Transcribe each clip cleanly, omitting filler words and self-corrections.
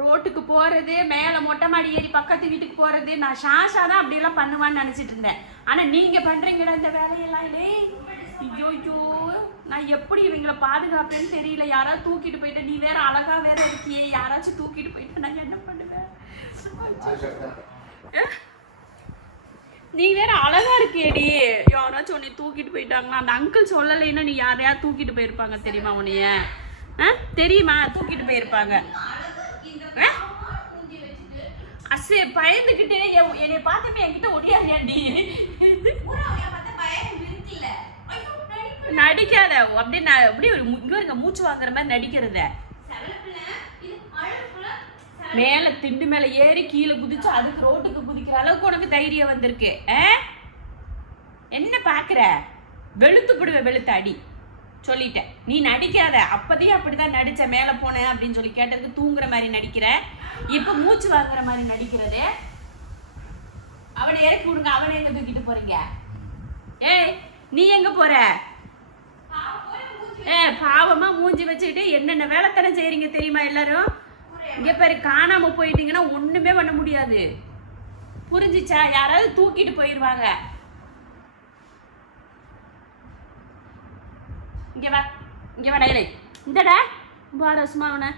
ரோட்டுக்கு போறது, மேல மொட்டை மாடி ஏறி பக்கத்து வீட்டுக்கு போறது. நான் ஷாஷா தான் அப்படியெல்லாம் பண்ணுவான்னு நினைச்சிட்டு இருந்தேன். ஆனா நீங்க பண்றீங்கடா இந்த வேலையெல்லாம். இல்லை ஐயோ, நான் எப்படி இவங்களை பாதுகாப்பேன்னு தெரியல. யாராவது தூக்கிட்டு போயிட்டு, நீ வேற அழகா வேற இருக்கியே, யாராச்சும் தூக்கிட்டு போயிட்டு நான் என்ன பண்ணுவேன்? நீ வேற அழகா இருக்கியடி, யாராச்சும் உன்னை தூக்கிட்டு போயிட்டாங்கன்னா, அந்த அங்கிள் சொல்லலைன்னா நீ யாரையாவது தூக்கிட்டு போயிருப்பாங்க தெரியுமா? உன்னைய தெரியுமா? தூக்கிட்டு போயிருப்பாங்க. அசே பயந்துக்கிட்டே என்னை பார்த்தப்ப என்கிட்ட ஒடியாடி நடிக்காத. அப்படியே நான் அப்படியே ஒரு இங்க மூச்சு வாங்குற மாதிரி நடிக்கிறத. மேல திண்டு மேல ஏறி கீழே குதிச்சு அதுக்கு ரோட்டுக்கு குதிக்கிற அளவுக்கு உனக்கு தைரியம் வந்திருக்கு. என்ன பாக்குற? வெளுத்து போடுவேன், வெளுத்து அடி சொல்லிட்டேன். நீ நடிக்காத. அப்பதையும் அப்படிதான் நடிச்ச. மேல போனேன் அப்படின்னு சொல்லி கேட்டதுக்கு தூங்குற மாதிரி நடிக்கிற. இப்ப மூச்சு வாங்குற மாதிரி நடிக்கிறது. அவனை இறக்கி விடுங்க. அவனை எங்க தூக்கிட்டு போறீங்க? ஏய், நீ எங்க போற? பாவமா மூஞ்சி வச்சுக்கிட்டு என்னென்ன வேலைத்தனம் செய்யறீங்க தெரியுமா எல்லாரும்? இங்க பேரு காணாம போயிட்டீங்கன்னா ஒண்ணுமே பண்ண முடியாது. புரிஞ்சிச்சா? யாராவது தூக்கிட்டு போயிருவாங்க. இங்க வா, இங்க வா டேய். இந்தடா பாரு சும்மாவன.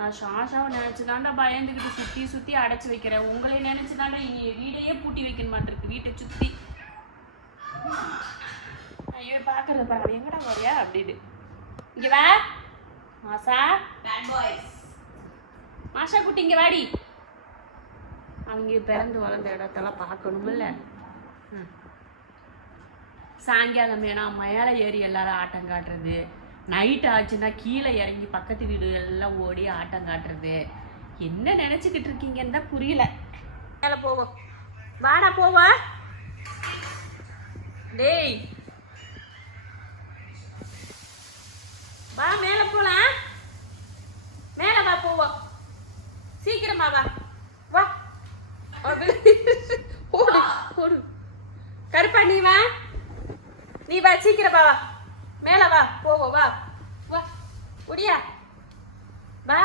நான் ஷாஷாவை நினைச்சுதாண்டா பயந்துக்கிட்டு சுத்தி சுத்தி அடைச்சு வைக்கிறேன். உங்களை நினைச்சுதாண்டா இனி வீடையே பூட்டி வைக்க மாட்டிருக்கு. வீட்டை சுத்தி ஐயோ பாக்குறத பாரு. எங்கடா வரியா அப்படின்னு. இங்க வா மாசா. மாஷா குட்டி இங்க வாடி. அவங்க பிறந்து வளர்ந்த இடத்தெல்லாம் பார்க்கணுமில்ல. சாயங்காலம் வேணா மேலே ஏறி எல்லாரும் ஆட்டம் காட்டுறது. நைட் ஆச்சுன்னா கீழே இறங்கி பக்கத்து வீடு எல்லாம் ஓடி ஆட்டம் காட்டுறது. என்ன நினைச்சுக்கிட்டு இருக்கீங்கன்னு தான் புரியல. மேலே போவோம், வாடா போவா. டேய் வா, மேலே போலாம். மேலே வா, போவோம். சீக்கிரமா வா வா. ஓடு ஓடு. கருப்பா நீ வா, நீ வா, சீக்கிரம் வா. மேல வா, போவோம். வா வா, முடியா வா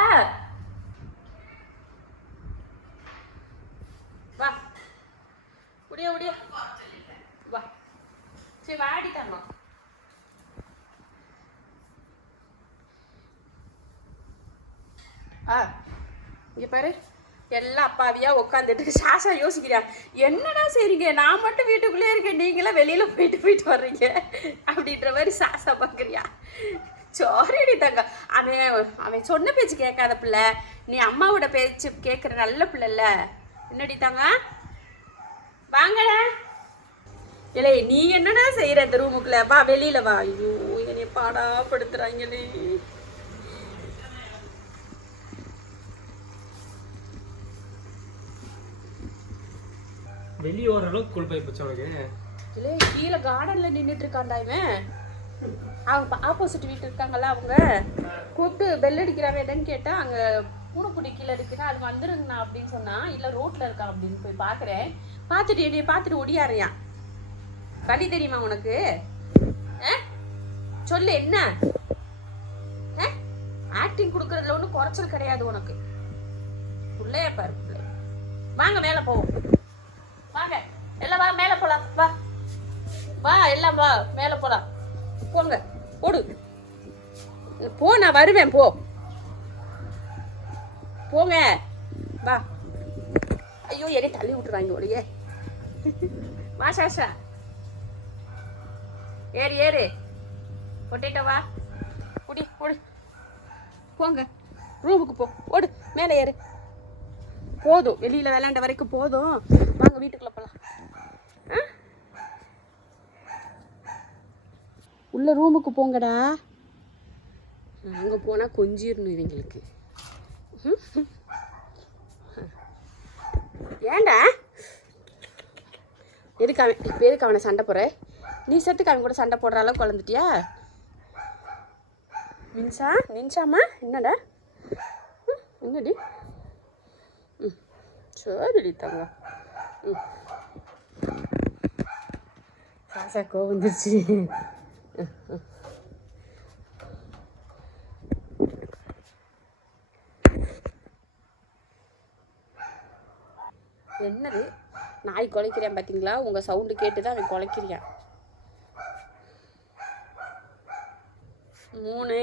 வா, முடியா முடியா வா. சரி வாடி தரணும். இங்க பாரு, எல்லாம் அப்பாவியா உட்காந்துட்டு ஷாஷா யோசிக்கிறியா? என்னடா செய்றீங்க? நான் மட்டும் வீட்டுக்குள்ளே இருக்கேன், நீங்களாம் வெளியில போயிட்டு வர்றீங்க அப்படின்ற மாதிரி ஷாஷா பாக்குறியா? சாரிடி தங்க. அவன் சொன்ன பேச்சு கேட்காத பிள்ளை. நீ அம்மாவோட பேச்சு கேட்குற நல்ல பிள்ளைல்ல. என்னடி தாங்க? வாங்கடா. இல்லை நீ என்னடா செய்யற இந்த ரூமுக்குள்ள? வா வெளியில வா. ஐயோ என்னை பாடாப்படுத்துறாங்களே. வெளியே ஓரளவுக்கு கூல் போய் போச்சு அவனுக்கு. இல்லை கீழே கார்டனில் நின்றுட்டு இருக்காண்டா இவன். அவங்க ஆப்போசிட் வீட்டு இருக்காங்கல்ல, அவங்க கூப்பிட்டு பெல் அடிக்கிறாங்க. என்னன்னு கேட்டால் அங்கே பூனைக்குடி கீழே இருக்குன்னா அது வந்துருங்கண்ணா அப்படின்னு சொன்னால், இல்லை ரோட்டில் இருக்கான் அப்படின்னு போய் பார்க்குறேன். பார்த்துட்டு என்னைய பார்த்துட்டு ஒடியாரையான். வழி தெரியுமா உனக்கு? சொல்லு என்ன? ஆக்டிங் கொடுக்கறதுல ஒன்றும் குறைச்சல் கிடையாது உனக்கு. பிள்ளைய பாரு பிள்ளை. வாங்க மேலே போவோம். வாங்க எல்லாம் வா, மேலே போலாம். வா வா, எல்லாம் வா, மேலே போலாம். போங்க போடு. போ, நான் வருவேன். போ போங்க வா. ஐயோ என்னை தள்ளி விட்டுறாங்க ஒளியே. வா ஷாஷா, ஏறு ஏறு. பொட்டேட்டோ வா, குடி ஓடு. போங்க ரூமுக்கு போ, ஓடு. மேலே ஏறு. போதும், வெளியில் விளையாண்ட வரைக்கும் போதும். வாங்க வீட்டுக்குள்ளே போகலாம். உள்ள ரூமுக்கு போங்கடா. அங்கே போனால் கொஞ்சிடணும் இவங்களுக்கு. ஏண்டா எதுக்கு அவன் இப்போ எதுக்கு அவனை சண்டை போடுற? நீ செத்துக்கு அவன் கூட சண்டை போடுற அளவுக்கு குழந்துட்டியா? நின்ஷாமா என்னடா? என்னடி? சரிடி தங்க. சாசா கோவம் வந்துருச்சு. என்னது நாய் குலைக்கிறேன் பார்த்தீங்களா? உங்கள் சவுண்டு கேட்டு தான் அவன் குலைக்கிறியான். 3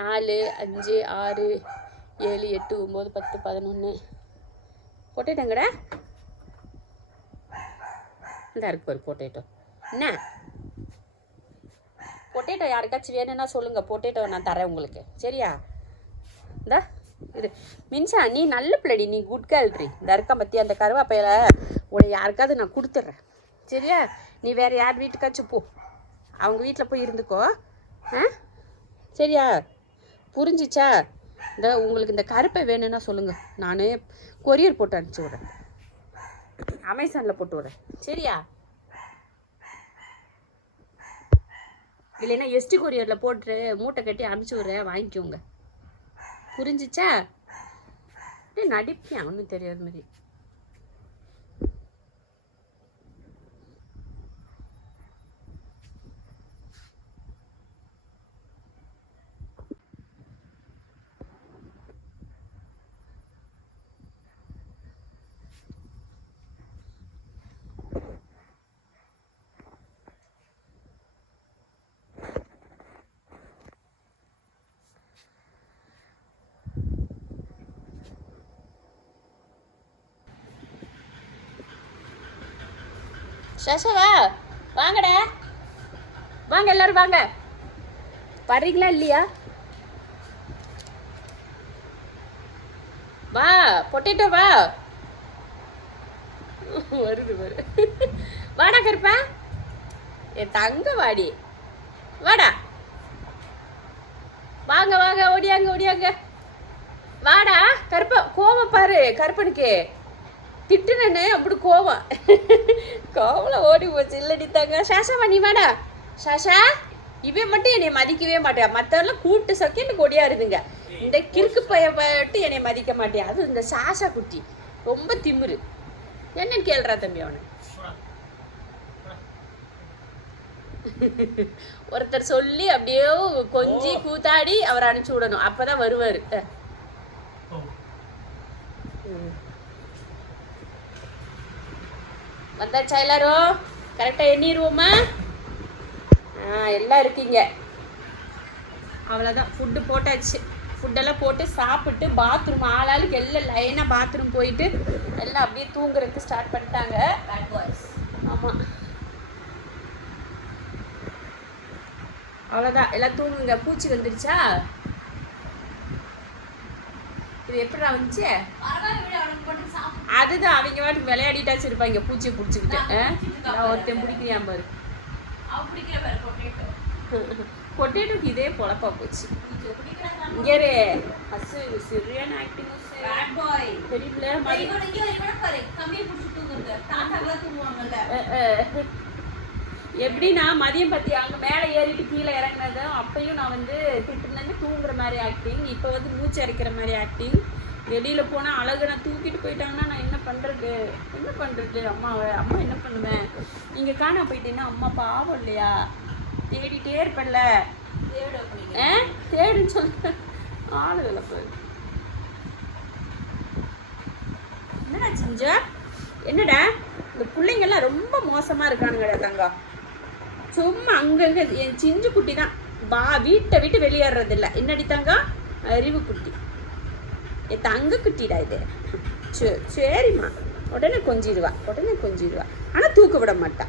4 5 6 7 8 9 10 11 பொட்டேட்டோங்கடா. இந்த இருக்கு ஒரு பொட்டேட்டோ. என்ன பொட்டேட்டோ யாருக்காச்சும் வேணும்னா சொல்லுங்கள், பொட்டேட்டோ நான் தரேன் உங்களுக்கு. சரியா? இந்த இது மின்சா, நீ நல்ல பிள்ளடி, நீ குட் கேர்ள்ரி. இந்த இருக்க பற்றி அந்த கருவாப்பையில உன்னை யாருக்காவது நான் கொடுத்துட்றேன். சரியா? நீ வேறு யார் வீட்டுக்காச்சும் போ, அவங்க வீட்டில் போய் இருந்துக்கோ. ஆ சரியா? புரிஞ்சிச்சா? இந்த உங்களுக்கு இந்த கருப்பை வேணும்னா சொல்லுங்கள், நான் கொரியர் போட்டு அனுப்பிச்சி விட்றேன், அமேசானில் போட்டு விட்றேன். சரியா? இல்லைன்னா எஸ்டி கொரியரில் போட்டு மூட்டை கட்டி அனுப்பிச்சி விட்றேன், வாங்கிக்கோங்க. புரிஞ்சிச்சா? நடிப்பியா ஒன்றும் தெரியாத மாதிரி. சசவா வாங்கடா, வாங்க எல்லாரும் வாங்க. வர்றீங்களா இல்லையா? வா பொட்டேட்டோ வா. வருது வரு. வாடா கருப்பா, என் தங்க வாடி, வாடா. வாங்க வாங்க, ஓடியாங்க ஓடியாங்க. வாடா கருப்பா. கோவம் பாரு கருப்பனுக்கு, திட்டுனே அப்படி கோவம். கோவம் ஓடி போச்சு. இல்லடி தாங்க. சாஷாவா நீ வாடா. சாஷா, இவன் மட்டும் என்னை மதிக்கவே மாட்டேன், மற்றவெல்லாம் கூப்பிட்டு செகண்டுக்கு ஓடியா இருதுங்க. இந்த கிறுக்கு பைய மட்டும் என்னை மதிக்க மாட்டேன். அது இந்த சாஷா குட்டி ரொம்ப திமிரு. என்னன்னு கேள்றா தம்பி அவனை. ஒருத்தர் சொல்லி அப்படியே கொஞ்சி கூத்தாடி அவரை அனுப்பிச்சு விடணும், அப்பதான் வருவாரு. வந்தாச்சா எல்லாரும்? கரெக்டாக எண்ணிடுவோமா? எல்லாம் இருக்கீங்க. அவ்வளோதான், ஃபுட்டு போட்டாச்சு. ஃபுட்டெல்லாம் போட்டு சாப்பிட்டு பாத்ரூம் ஆளாளுக்கு எல்லாம் லைனாக பாத்ரூம் போயிட்டு எல்லாம் அப்படியே தூங்குறதுக்கு ஸ்டார்ட் பண்ணிட்டாங்க. ஆமாம், அவ்வளோதான், எல்லாம் தூங்குங்க. பூச்சி வந்துடுச்சா? இது எப்படி வந்துச்சு? அதுதான் அவங்க வாட்டுக்கு விளையாடிட்டாச்சு இருப்பாங்க, பூச்சியை பிடிச்சிக்கிட்டு. ஒருத்தன் பிடிக்கிறியான் பாரு. பொட்டேட்டோக்கு இதே பொழப்பா போச்சு. இங்கே சரியான ஆக்டிங். எப்படின்னா மதியம் பற்றி அங்கே மேலே ஏறிட்டு கீழே இறங்கினதும் அப்பையும் நான் வந்து திட்டுனேன்னு தூங்குற மாதிரி ஆக்டிங். இப்போ வந்து மூச்சு அரைக்கிற மாதிரி ஆக்டிங். வெளியில் போனால் அழகு நான் தூக்கிட்டு போயிட்டாங்கன்னா நான் என்ன பண்ணுறது? அம்மாவை அம்மா என்ன பண்ணுவேன்? நீங்கள் காணா போயிட்டீங்கன்னா அம்மா பாவம் இல்லையா? தேடிட்டே இருப்பேன்ல. தேடுன்னு சொல்ல ஆளுகளை போய் என்னடா செஞ்சா? என்னடா இந்த பிள்ளைங்கெல்லாம் ரொம்ப மோசமாக இருக்கானுங்கடா தங்கம். சும்மா அங்கங்கே என் சிஞ்சு குட்டி தான் வீட்டை விட்டு வெளியேறதில்ல. என்னடி தங்கம்? அறிவு குட்டி, என் தங்க குட்டிடா இது. சரிம்மா, உடனே கொஞ்சிடுவா. ஆனால் தூக்க விட மாட்டா.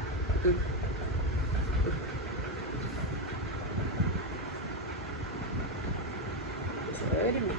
சரிம்மா.